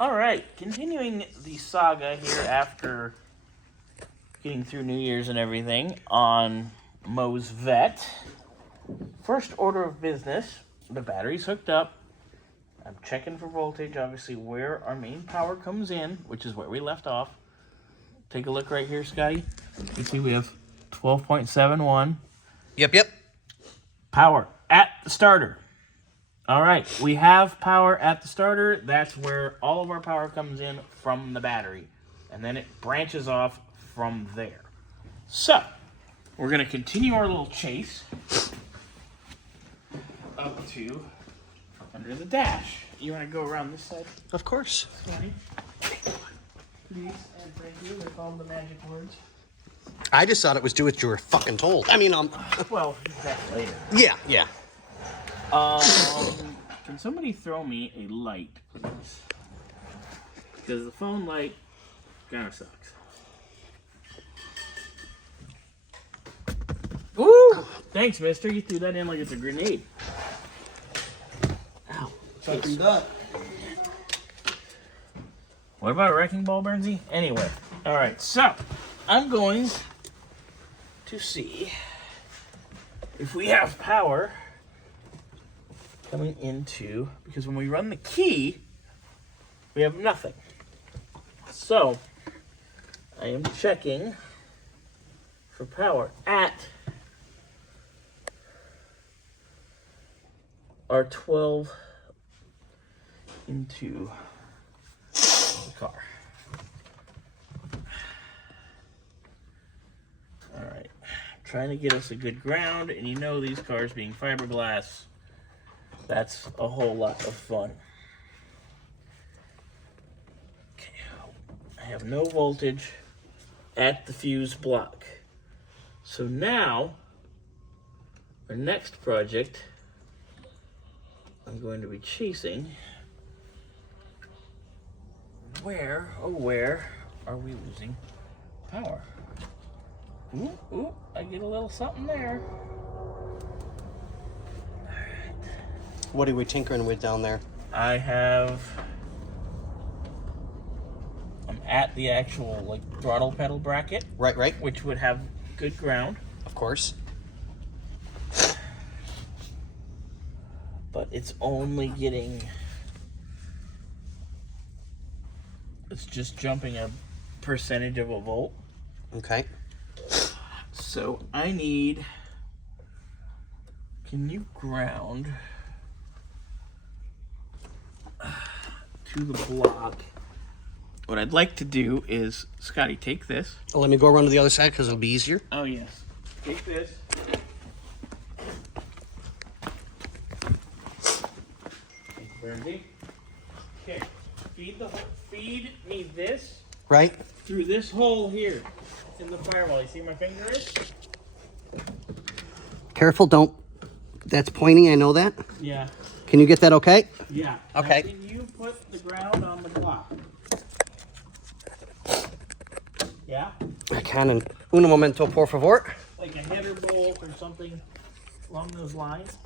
All right, continuing the saga here after getting through New Year's and everything on Mo's Vet. First order of business, the battery's hooked up. I'm checking for voltage, obviously where our main power comes in, which is where we left off. Take a look right here, Scotty. You see we have 12.71. Yep. Power at the starter. All right, we have power at the starter. That's where all of our power comes in from the battery. And then it branches off from there. So, we're going to continue our little chase up to under the dash. You want to go around this side? Of course. Please and thank you. They call them the magic words. I just thought it was do what you were fucking told. I mean, Well, that's later. Yeah. Can somebody throw me a light, please? Because the phone light kind of sucks. Ooh! Thanks, mister. You threw that in like it's a grenade. Ow. Fucking duck. What about a wrecking ball, Bernsey? Anyway. Alright, so I'm going to see if we have power coming into, because when we run the key, we have nothing. So, I am checking for power at our 12 into the car. Alright, trying to get us a good ground, and you know these cars being fiberglass, that's a whole lot of fun. Okay, I have no voltage at the fuse block. So now, our next project, I'm going to be chasing. Where are we losing power? Ooh, I get a little something there. What are we tinkering with down there? I'm at the actual like throttle pedal bracket. Right. Which would have good ground. Of course. But it's only getting, it's just jumping a percentage of a volt. Okay. So I need, can you ground to the block? What I'd like to do is, Scotty, take this. Let me go around to the other side because it'll be easier. Oh, yes. Take this. Bernsey. Okay. Feed me this Right. through this hole here in the firewall. You see my finger is? Careful, don't. That's pointing, I know that. Yeah. Can you get that okay? Yeah. Okay. Now, can you put the ground on the block? Yeah? I can, and uno momento, por favor. Like a header bolt or something along those lines?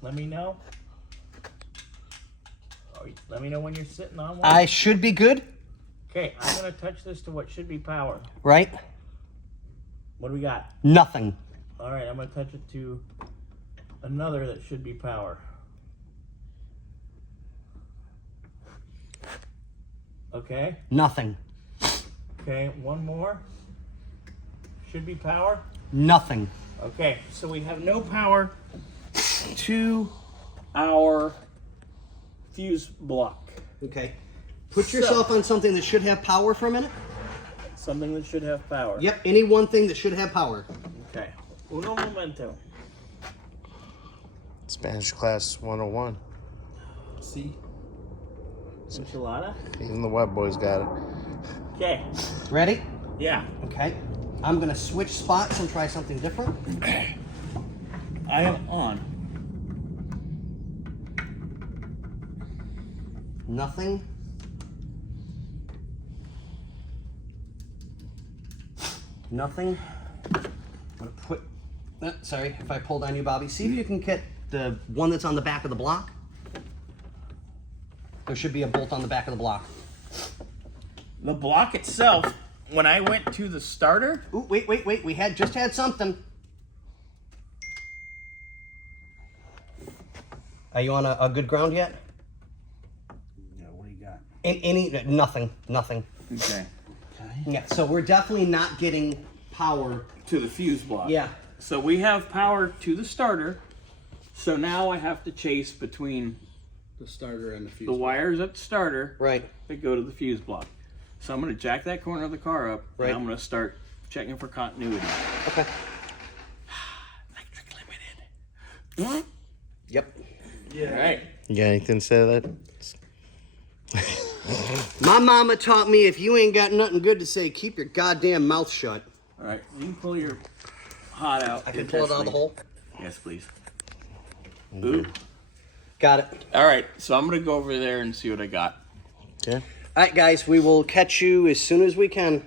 Let me know. Let me know when you're sitting on one. I should be good. Okay, I'm going to touch this to what should be power. Right? What do we got? Nothing. All right, I'm going to touch it to another that should be power. Okay. Nothing. Okay, one more. Should be power. Nothing. Okay, so we have no power to our fuse block. Okay. Put yourself on something that should have power for a minute. Something that should have power. Yep, any one thing that should have power. Okay. Uno momento. Spanish class 101. See? Enchilada? Even the white boys got it. Okay. Ready? Yeah. Okay. I'm going to switch spots and try something different. I am on. Nothing. Nothing. I'm going to put... sorry, if I pulled on you, Bobby. See if you can get the one that's on the back of the block. There should be a bolt on the back of the block. The block itself, when I went to the starter... Ooh, wait. We just had something. Are you on a good ground yet? Yeah, what do you got? Nothing. Okay. Yeah, so we're definitely not getting power. To the fuse block. Yeah. So we have power to the starter. So now I have to chase between The starter and the fuse. the wires at the starter Right. that go to the fuse block. So I'm going to jack that corner of the car up, Right. and I'm going to start checking for continuity. Okay. Electric limited. Yep. All right. You got anything to say to that? My mama taught me if you ain't got nothing good to say, keep your goddamn mouth shut. All right. You can pull your hot out. I can pull it out of the hole. Yes, please. Ooh. Got it. All right. So I'm going to go over there and see what I got. Okay. All right, guys, we will catch you as soon as we can.